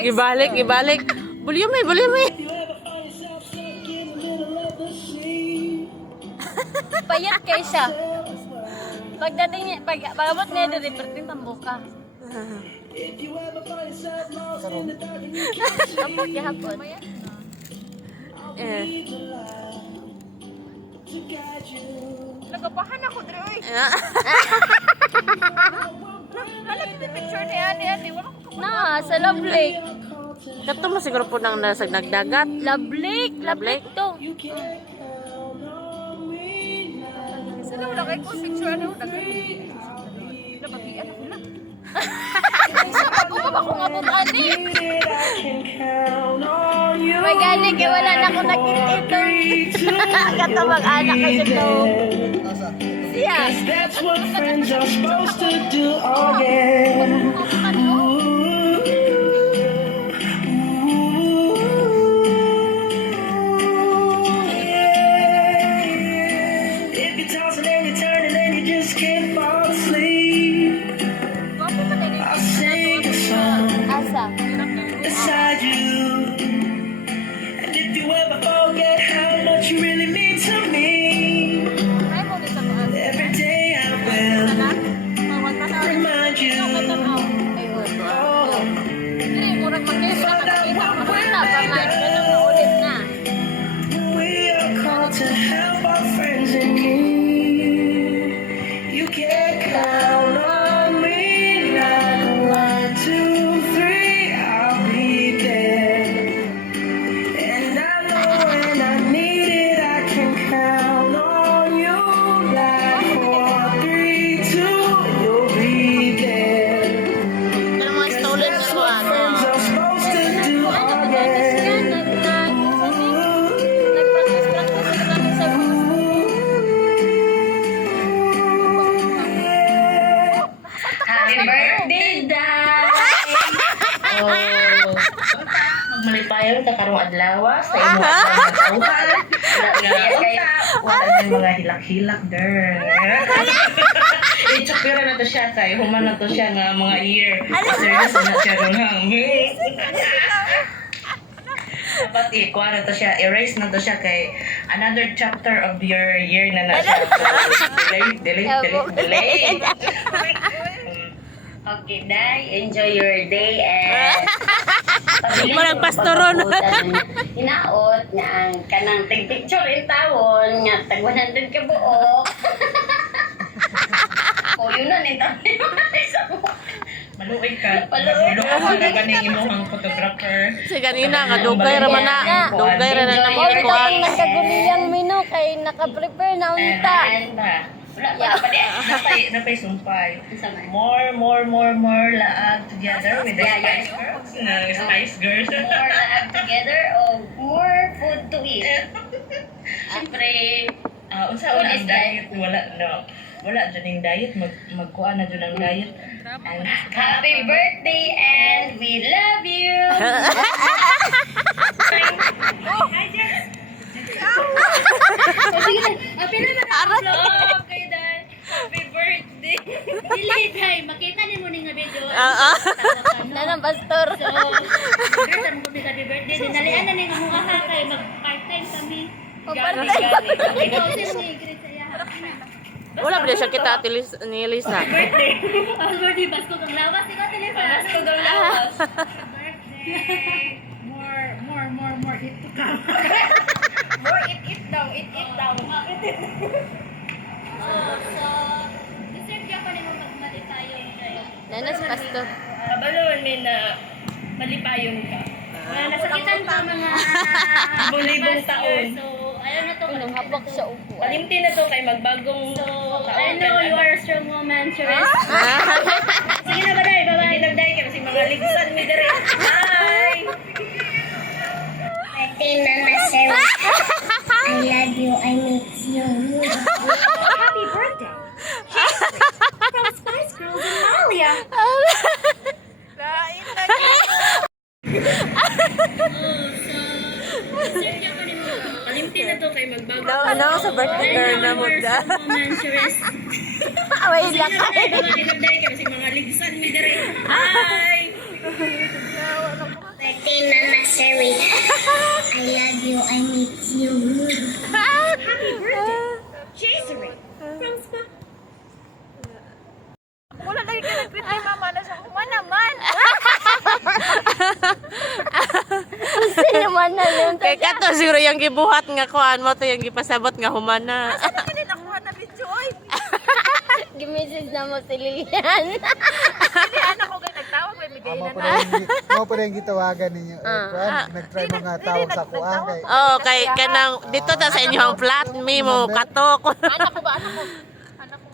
Ibalik, ibalik. Volume, volume. Payat kay siya. Pagdating niya, pag-abot niya dito, perting tambuka. Apa gihapon? Nagapahan ako dre oy. Halagi di picture ni Ate, wala ko. Na, sa Love Lake. Kato mo siguro po nang nasag nagdagat. Love Lake to. Sino wala kay ko picture ano dagay. Nabagian ako na. Sa pagbuka ko nga po ani. May gani kay wala na ako nakikita. Kato mag-anak kasi to. Siya. That's what friends are supposed to do. Oh yeah. If you toss and then you turn and then you just can't fall asleep, I'll sing a song Asa. beside you. And if you ever forget how much you really mean to me, Ay mo dito ko. every day I will remind you. Oh, Dili murag magkita na nakita ko na pa man kanang naulit na. we are called to help our friends in need. You can count on me like 1, 2, 3, I'll be there. And I know when I need it, I can count on you like 4, 3, 2, you'll be there. Pero mga stolen na ko ano. Friends are supposed to do all that. Happy birthday, Dad! Oh, magmalipayon ka karong adlaw sa imo at tauhan. Wala na mga hilak-hilak, girl. I-chokpira na to siya kay human na to siya nga mga year. Serious na siya ron hangin. Dapat ikuha na to siya, erase na to siya kay another chapter of your year na siya. So, delete. Okay, Day, enjoy your day and Marag pastoron. hinaot nga ang kanang tig-picture in tawon nga tag 100 ka buok. O yun na ni Maluoy ka. Maluoy ka na ganing imong photographer. Si ganina nga dugay ra man na. Dugay ra na Or naman ito kuan. ang nagkagulian mino kay naka-prepare na unta. Wala pa napay sumpay. More laag together with the Spice Girls. Spice Girls. More laag together o more food to eat. Siyempre, unsa una ang diet? Wala dyan yung diet. Magkuha na dyan ang diet. Happy birthday and we love you! Hi, Jess! Happy birthday! Happy birthday! Dili, Day. Makita niyo mo nga video. Nanang pastor. So, girls, mo kami happy birthday. Dinalian na nga mukha ka kay mag-part-time kami. part-time. Ikaw, sino nga i-greet sa iya? Wala ba siya kita ni Lisa. Birthday. Happy birthday, Basko kang lawas. Ikaw, Telesa. Basko kang lawas. Birthday. More eat to come. More eat daw. Eat daw. So, deserve ka pa rin mo magmalipayong kayo. Nanas pastor. Kabaloon may na malipayon ka. Nasakitan pa mga bulibong taon. So, ayaw na to. Nang habak sa upo. Palimti na to kay magbagong taon. I know you are a strong woman, Cherise. Sige na ba, Day? Bye-bye. Nagday ka kasi mga ligsan mi dere. Bye! I love you, I miss you. Happy birthday! From Spice Girls and Malia. Palimti na to kay magbagong Ano sa birthday girl na mo da. woman, Cherise. Away Sige lang. na ba, Day? Bye-bye. Nagday ka kasi mga ligsan mi dere. Bye! birthday, Mama Sherry. I love you. I miss you. Happy birthday, Cesare. Wala lagi ka nag-greet kay mama na siya. Kuma naman. Naman na yun. Kay kato siguro yung gibuhat nga kuan mo to yung gipasabot nga humana. Ano ka din nakuha na video, oy? Gimisis na mo si Lilian. Hindi, ano ko kayo nagtawag, may bigay na na. Mo pa rin gitawagan ninyo. Nag-try mga tawag sa kuang kay Oh, kay kanang dito ta sa inyong flat mi mo katok. Anak ko ba? Anak ko. Anak ko.